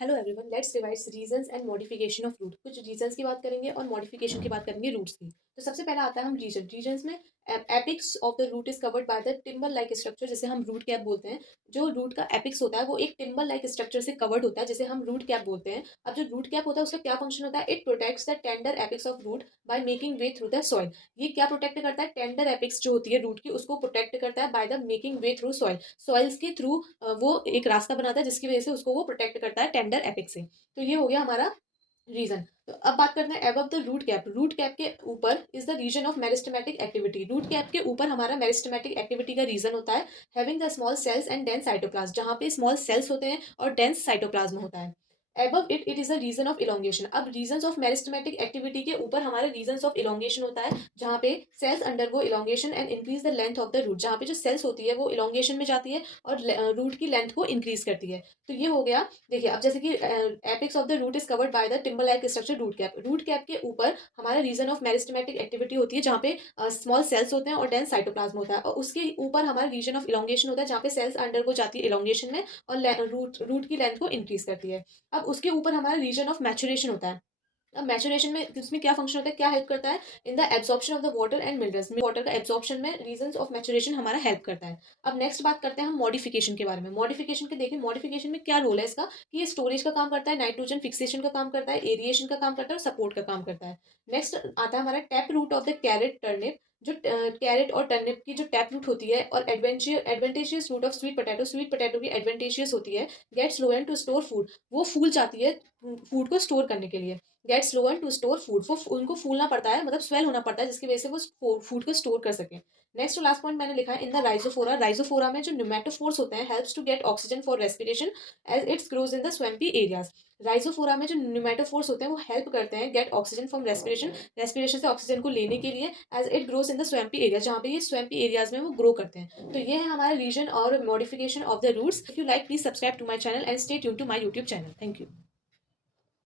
Hello everyone, let's revise regions and modification of root. कुछ regions की बात करेंगे और मॉडिफिकेशन की बात करेंगे रूट्स की। तो सबसे पहला आता है हम रीजंस में apex of the root is covered by the thimble like structure, जिसे हम रूट कैप बोलते हैं। जो रूट का एपिक्स होता है वो एक टिम्बल लाइक स्ट्रक्चर से कवर्ड होता है, जिसे हम रूट कैप बोलते हैं। अब जो रूट कैप होता है उसका क्या फंक्शन होता है? It protects the tender apex of root by making way through the soil. ये क्या प्रोटेक्ट करता है? टेंडर एपिक्स जो होती है रूट की, उसको प्रोटेक्ट करता है by the making way through soil. Soils के थ्रू वो एक रास्ता बनाता है जिसकी वजह से उसको वो प्रोटेक्ट करता है टेंडर एपिक्स से। तो ये हो गया हमारा रीजन। तो अब बात करते हैं above the root cap. Root cap के ऊपर is the region of meristematic activity. Root cap के ऊपर हमारा मेरिस्टेमेटिक एक्टिविटी का रीजन होता है having the small cells and dense cytoplasm, जहां पे स्मॉल सेल्स होते हैं और डेंस साइटोप्लाज्म होता है। above it is a reason of elongation। अब रीजंस ऑफ मेरिस्टेमेटिक एक्टिविटी के ऊपर हमारे रीजंस ऑफ elongation होता है, जहां पे cells undergo elongation and increase the length of the root. जहां पे जो सेल्स होती है वो elongation में जाती है और रूट की लेंथ को इंक्रीज करती है। तो ये हो गया। देखिए, अब जैसे कि apex of the root is covered by the thimble like structure root cap. Root cap के ऊपर हमारा रीजन ऑफ मेरिस्टेमेटिक एक्टिविटी होती है, जहाँ पे स्मॉल सेल्स होते हैं और डेंस साइटोप्लाज्म होता है, और उसके ऊपर हमारा रीजन ऑफ इलोंगेशन होता है, जहाँ पे सेल्स अंडरगो जाती है इलोंगेशन में और रूट की लेंथ को इंक्रीज करती है। अब उसके ऊपर हमारा रीजन ऑफ मैचुरेशन होता है। अब मैचुरेशन में इसमें क्या फंक्शन होता है, क्या हेल्प करता है? In the absorption of the water and minerals. Water का एब्जॉर्प्शन में रीजंस ऑफ मैचुरेशन हमारा हेल्प करता है। अब नेक्स्ट बात करते हैं हम मॉडिफिकेशन के बारे में। मॉडिफिकेशन के देखिए, मॉडिफिकेशन में क्या रोल है इसका, कि ये स्टोरेज का काम करता है, नाइट्रोजन फिक्सेशन का काम करता है, एरिएशन का काम करता है और सपोर्ट का काम करता है। नेक्स्ट आता है हमारा tap root of the carrot turnip. जो कैरेट और टर्निप की जो टैप रूट होती है और adventitious root of sweet potato भी एडवेंटेशियस होती है। Get swollen to store food. वो फूल जाती है फूड को स्टोर करने के लिए। Get swollen to store food. वो उनको फूलना पड़ता है, मतलब स्वेल होना पड़ता है, जिसकी वजह से वो फूड को स्टोर कर सके। नेक्स्ट और लास्ट पॉइंट मैंने लिखा है इन द राइजोफोरा। राइजोफोरा में जो न्यूमेटोफोर्स होते हैं helps to get oxygen for respiration as its grows in the swampy areas. Rhizophora में जो न्यूमेटोफोर्स होते हैं वो हेल्प करते हैं get oxygen from respiration, respiration से ऑक्सीजन को लेने के लिए, as it grows in the swampy area, जहाँ पे ये स्वैम्पी एरियाज में वो ग्रो करते हैं। तो ये है हमारा रीजन और modification of the roots. If you like please subscribe to my channel and stay tune to my YouTube channel. Thank you.